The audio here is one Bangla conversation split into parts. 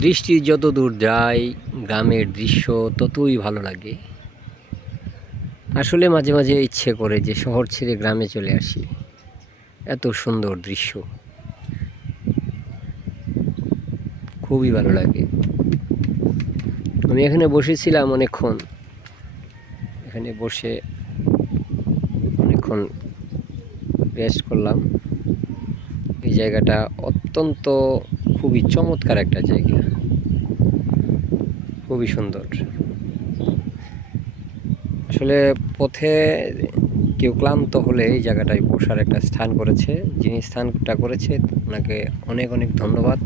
দৃষ্টি যত দূর যায়, গ্রামের দৃশ্য ততই ভালো লাগে। আসলে মাঝে মাঝে ইচ্ছে করে যে শহর ছেড়ে গ্রামে চলে আসি। এত সুন্দর দৃশ্য। খুবই ভালো লাগে। আমি এখানে বসেছিলাম অনেকক্ষণ। এখানে বসে অনেকক্ষণ রেস্ট করলাম। এই জায়গাটা অত্যন্ত খুবই চমৎকার একটা জায়গা। খুবই সুন্দর। আসলে পথে কেউ ক্লান্ত হলে এই জায়গাটায় বসার একটা স্থান করেছে। যিনি স্থানটা করেছে, ওনাকে অনেক অনেক ধন্যবাদ।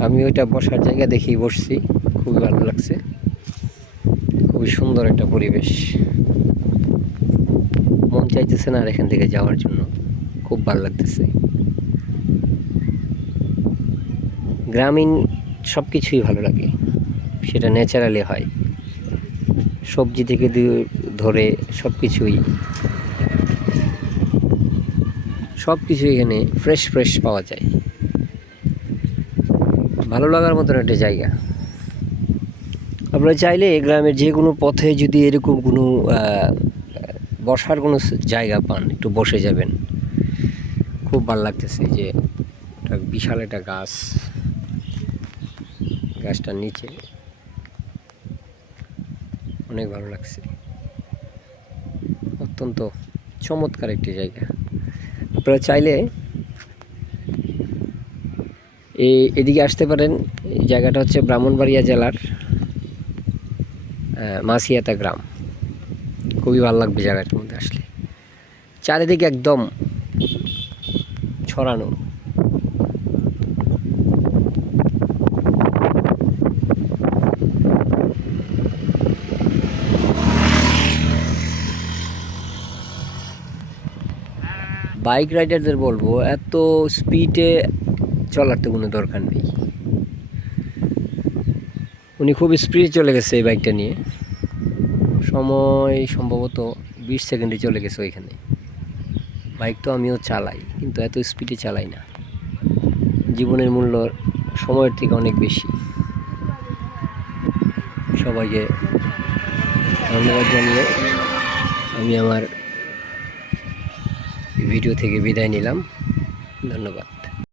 আমি ওইটা বসার জায়গা দেখেই বসছি। খুবই ভালো লাগছে। খুবই সুন্দর একটা পরিবেশ। মন চাইতেছে না আর এখান থেকে যাওয়ার জন্য। খুব ভালো লাগতেছে। গ্রামীণ সব কিছুই ভালো লাগে। সেটা ন্যাচারালি হয়। সবজি থেকে ধরে সব কিছুই সব কিছু এখানে ফ্রেশ ফ্রেশ পাওয়া যায়। ভালো লাগার মতন একটা জায়গা। আপনারা চাইলে গ্রামের যে কোনো পথে যদি এরকম কোনো বসার কোনো জায়গা পান, একটু বসে যাবেন। খুব ভালো লাগতেছে যে বিশাল একটা গাছ। গাছটার নিচে। অনেক ভালো লাগছে। অত্যন্ত চমৎকার একটি জায়গা। আপনারা চাইলে এই এদিকে আসতে পারেন। এই জায়গাটা হচ্ছে ব্রাহ্মণবাড়িয়া জেলার মাসিয়াতা গ্রাম। খুবই ভালো লাগবে জায়গাটার মধ্যে আসলে। চারিদিকে একদম ছড়ানো। বাইক রাইডারদের বলব, এত স্পিডে চলার তো কোনো দরকার নেই। উনি খুব স্পিডে চলে গেছে এই বাইকটা নিয়ে। সময় সম্ভবত বিশ সেকেন্ডে চলে গেছে ওইখানে। বাইক তো আমিও চালাই, কিন্তু এত স্পিডে চালাই না। জীবনের মূল্য সময়ের থেকে অনেক বেশি। সবাইকে ধন্যবাদ জানিয়ে আমি আমার ভিডিও থেকে বিদায় নিলাম। ধন্যবাদ।